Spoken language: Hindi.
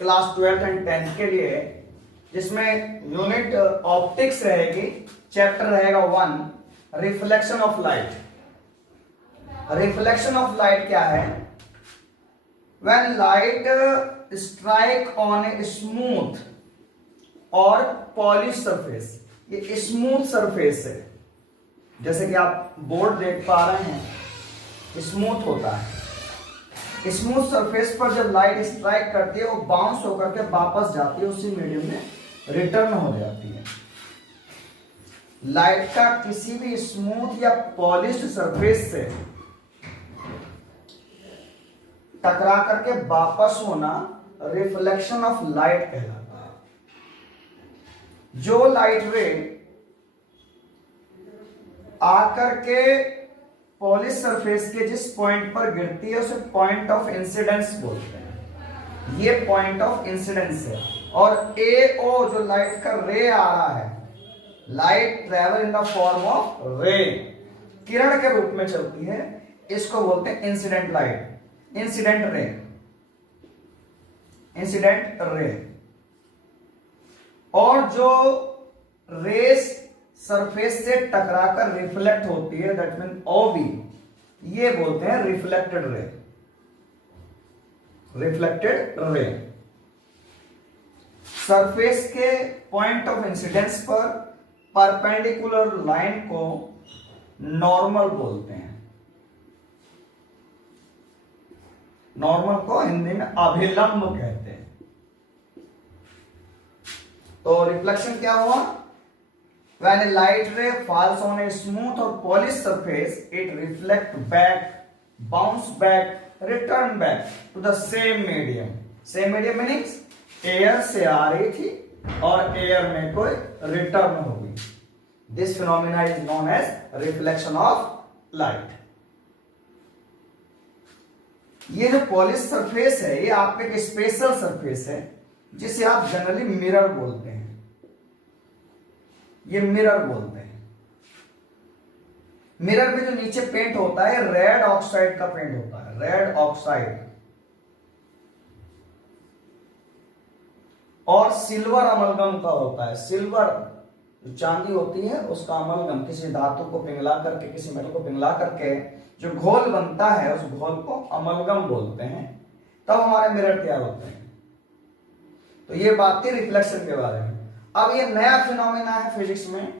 क्लास 12th एंड 10th के लिए, जिसमें यूनिट ऑप्टिक्स रहेगी, चैप्टर रहेगा 1 reflection of light. Reflection of light क्या है? When light strike on a smooth और पॉलिश सरफेस। ये स्मूथ सरफेस है, जैसे कि आप बोर्ड देख पा रहे हैं, स्मूथ होता है। स्मूथ सरफेस पर जब लाइट स्ट्राइक करती है वो बाउंस होकर के वापस जाती है, उसी मीडियम में रिटर्न हो जाती है। लाइट का किसी भी स्मूथ या पॉलिश्ड सरफेस से टकरा करके वापस होना रिफ्लेक्शन ऑफ लाइट कहलाता है। जो लाइट रे आकर के पॉलिश सरफेस के जिस पॉइंट पर गिरती है उसे पॉइंट ऑफ इंसिडेंस बोलते हैं। ये पॉइंट ऑफ इंसिडेंस है। और ए ओ जो लाइट का रे आ रहा है, light travel in the form of ray, किरण के रूप में चलती है, इसको बोलते हैं incident light, incident ray, incident ray. और जो रेस सरफेस से टकराकर रिफ्लेक्ट होती है, दैट मीन ओबी, ये बोलते हैं reflected ray, reflected ray. Surface के पॉइंट ऑफ इंसिडेंस पर परपेंडिकुलर लाइन को नॉर्मल बोलते हैं। नॉर्मल को हिंदी में अभिलंब कहते हैं। तो रिफ्लेक्शन क्या हुआ? When a light ray falls on a smooth or polished surface, it reflects back, bounce back, return back to the same medium. Same medium means air से आ रही थी और एयर में कोई रिटर्न होगी। This phenomena is known as reflection of light. ये जो पॉलिश सरफेस है, ये आपका एक स्पेशल सरफेस है जिसे आप जनरली मिरर बोलते हैं। ये मिरर बोलते हैं। मिरर में जो नीचे पेंट होता है रेड ऑक्साइड का पेंट होता है, रेड ऑक्साइड। और सिल्वर अमलगम का होता है। सिल्वर जो चांदी होती है उसका अमलगम, किसी धातु को पिघला करके, किसी मेटल को पिघला करके जो घोल बनता है उस घोल को अमलगम बोलते हैं, तब हमारे मिरर तैयार होते हैं। तो ये बात थी रिफ्लेक्शन के बारे में। अब ये नया फिनोमेना है फिजिक्स में।